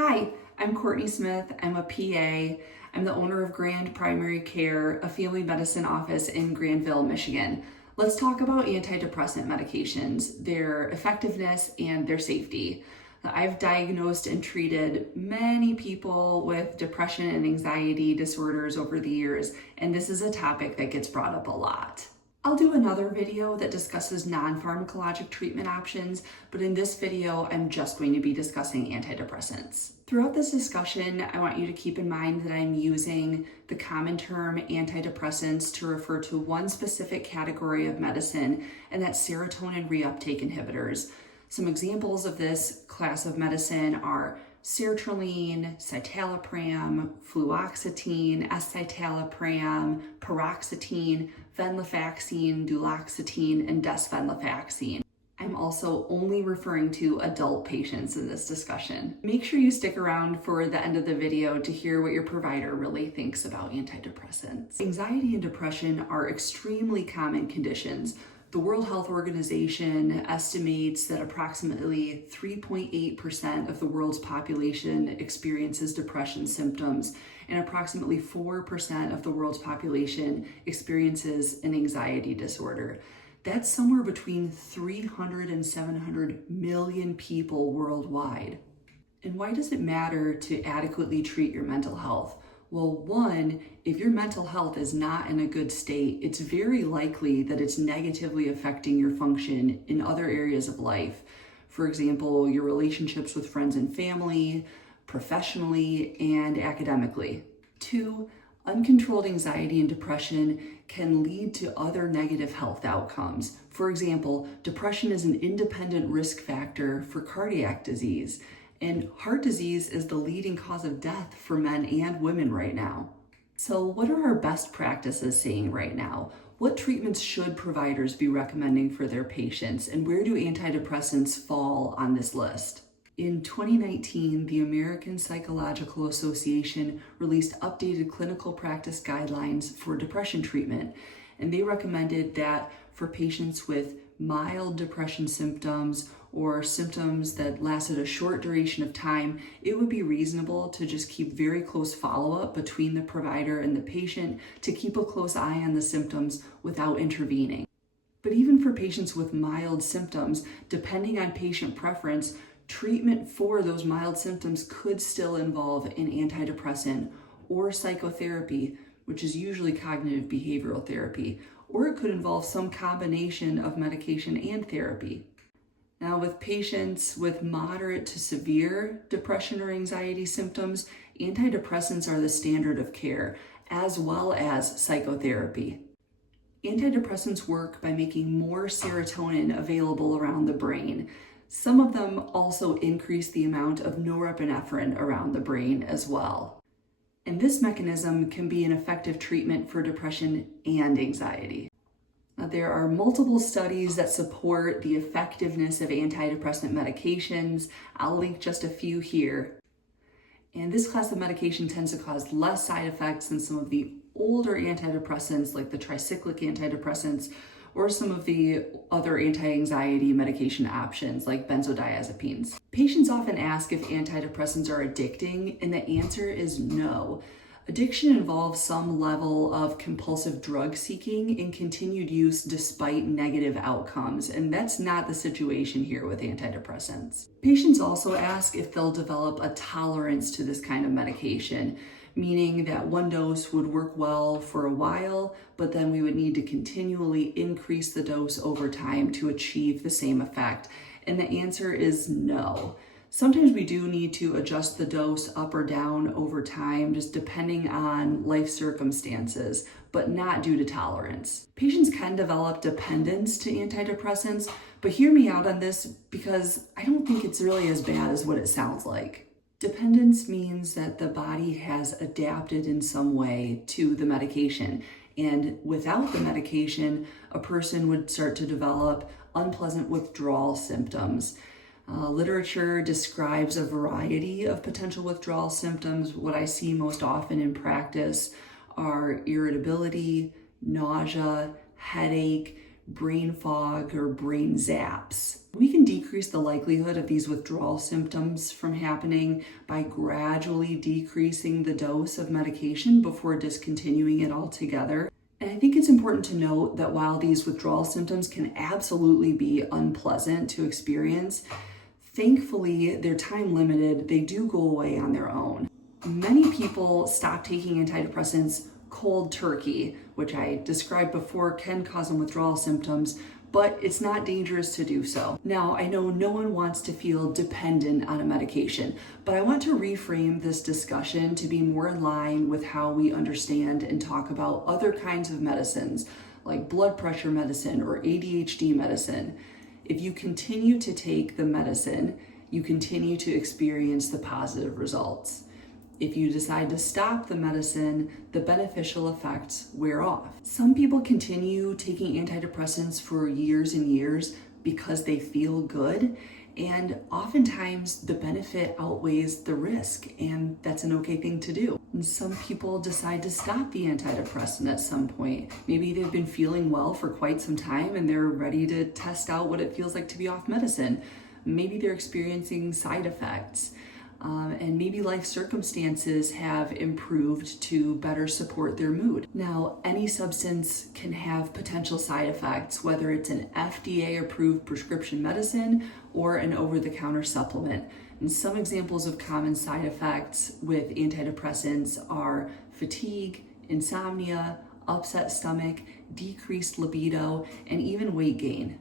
Hi, I'm Courtney Smith. I'm a PA. I'm the owner of Grand Primary Care, a family medicine office in Granville, Michigan. Let's talk about antidepressant medications, their effectiveness, and their safety. I've diagnosed and treated many people with depression and anxiety disorders over the years, and this is a topic that gets brought up a lot. I'll do another video that discusses non-pharmacologic treatment options, but in this video, I'm just going to be discussing antidepressants. Throughout this discussion, I want you to keep in mind that I'm using the common term antidepressants to refer to one specific category of medicine, and that's serotonin reuptake inhibitors. Some examples of this class of medicine are sertraline, citalopram, fluoxetine, escitalopram, paroxetine, venlafaxine, duloxetine, and desvenlafaxine. I'm also only referring to adult patients in this discussion. Make sure you stick around for the end of the video to hear what your provider really thinks about antidepressants. Anxiety and depression are extremely common conditions. The World Health Organization estimates that approximately 3.8% of the world's population experiences depression symptoms, and approximately 4% of the world's population experiences an anxiety disorder. That's somewhere between 300 and 700 million people worldwide. And why does it matter to adequately treat your mental health? Well, one, if your mental health is not in a good state, it's very likely that it's negatively affecting your function in other areas of life. For example, your relationships with friends and family, professionally, and academically. Two, uncontrolled anxiety and depression can lead to other negative health outcomes. For example, depression is an independent risk factor for cardiac disease. And heart disease is the leading cause of death for men and women right now. So what are our best practices saying right now? What treatments should providers be recommending for their patients? And where do antidepressants fall on this list? In 2019, the American Psychological Association released updated clinical practice guidelines for depression treatment. And they recommended that for patients with mild depression symptoms or symptoms that lasted a short duration of time, it would be reasonable to just keep very close follow-up between the provider and the patient to keep a close eye on the symptoms without intervening. But even for patients with mild symptoms, depending on patient preference, treatment for those mild symptoms could still involve an antidepressant or psychotherapy, which is usually cognitive behavioral therapy, or it could involve some combination of medication and therapy. Now, with patients with moderate to severe depression or anxiety symptoms, antidepressants are the standard of care, as well as psychotherapy. Antidepressants work by making more serotonin available around the brain. Some of them also increase the amount of norepinephrine around the brain as well. And this mechanism can be an effective treatment for depression and anxiety. There are multiple studies that support the effectiveness of antidepressant medications. I'll link just a few here. And this class of medication tends to cause less side effects than some of the older antidepressants, like the tricyclic antidepressants, or some of the other anti-anxiety medication options like benzodiazepines. Patients often ask if antidepressants are addicting, and the answer is no. Addiction involves some level of compulsive drug seeking and continued use despite negative outcomes, and that's not the situation here with antidepressants. Patients also ask if they'll develop a tolerance to this kind of medication, meaning that one dose would work well for a while, but then we would need to continually increase the dose over time to achieve the same effect, and the answer is no. Sometimes we do need to adjust the dose up or down over time, just depending on life circumstances, but not due to tolerance. Patients can develop dependence to antidepressants, but hear me out on this because I don't think it's really as bad as what it sounds like. Dependence means that the body has adapted in some way to the medication, and without the medication, a person would start to develop unpleasant withdrawal symptoms. Literature describes a variety of potential withdrawal symptoms. What I see most often in practice are irritability, nausea, headache, brain fog or brain zaps. We can decrease the likelihood of these withdrawal symptoms from happening by gradually decreasing the dose of medication before discontinuing it altogether. And I think it's important to note that while these withdrawal symptoms can absolutely be unpleasant to experience, thankfully they're time limited, they do go away on their own. Many people stop taking antidepressants cold turkey, which I described before can cause some withdrawal symptoms, but it's not dangerous to do so. Now, I know no one wants to feel dependent on a medication, but I want to reframe this discussion to be more in line with how we understand and talk about other kinds of medicines, like blood pressure medicine or ADHD medicine. If you continue to take the medicine, you continue to experience the positive results. If you decide to stop the medicine, the beneficial effects wear off. Some people continue taking antidepressants for years and years because they feel good, and oftentimes the benefit outweighs the risk, and that's an okay thing to do. And some people decide to stop the antidepressant at some point. Maybe they've been feeling well for quite some time and they're ready to test out what it feels like to be off medicine. Maybe they're experiencing side effects. And maybe life circumstances have improved to better support their mood. Now, any substance can have potential side effects, whether it's an FDA-approved prescription medicine or an over-the-counter supplement. And some examples of common side effects with antidepressants are fatigue, insomnia, upset stomach, decreased libido, and even weight gain.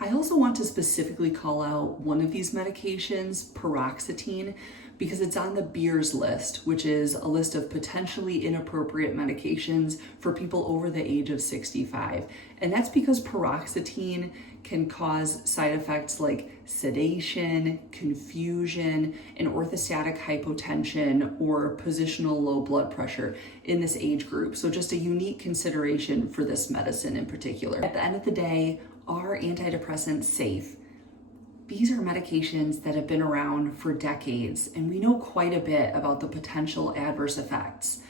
I also want to specifically call out one of these medications, paroxetine, because it's on the Beers list, which is a list of potentially inappropriate medications for people over the age of 65. And that's because paroxetine can cause side effects like sedation, confusion, and orthostatic hypotension or positional low blood pressure in this age group. So just a unique consideration for this medicine in particular. At the end of the day, are antidepressants safe? These are medications that have been around for decades, and we know quite a bit about the potential adverse effects.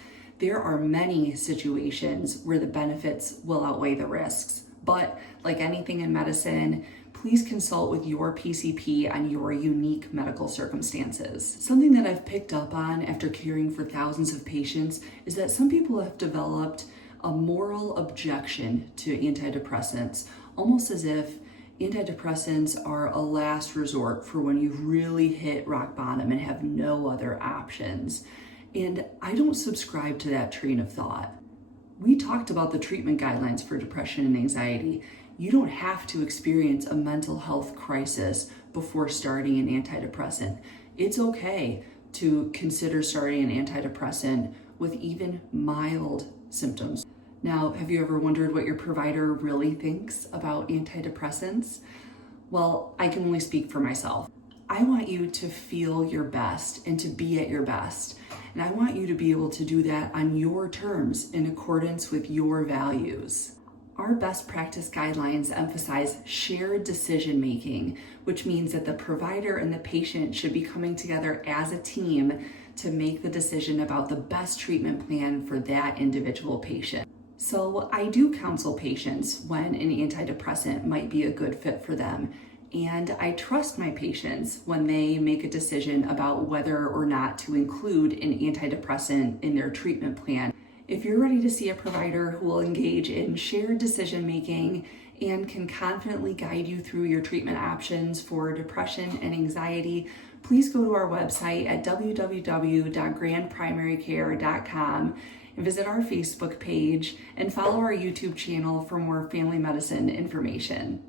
There are many situations where the benefits will outweigh the risks, but like anything in medicine, please consult with your PCP on your unique medical circumstances. Something that I've picked up on after caring for thousands of patients is that some people have developed a moral objection to antidepressants, almost as if antidepressants are a last resort for when you've really hit rock bottom and have no other options. And I don't subscribe to that train of thought. We talked about the treatment guidelines for depression and anxiety. You don't have to experience a mental health crisis before starting an antidepressant. It's okay to consider starting an antidepressant with even mild symptoms. Now, have you ever wondered what your provider really thinks about antidepressants? Well, I can only speak for myself. I want you to feel your best and to be at your best. And I want you to be able to do that on your terms in accordance with your values. Our best practice guidelines emphasize shared decision making, which means that the provider and the patient should be coming together as a team to make the decision about the best treatment plan for that individual patient. So I do counsel patients when an antidepressant might be a good fit for them, and I trust my patients when they make a decision about whether or not to include an antidepressant in their treatment plan. If you're ready to see a provider who will engage in shared decision making and can confidently guide you through your treatment options for depression and anxiety, please go to our website at www.grandprimarycare.com and visit our Facebook page and follow our YouTube channel for more family medicine information.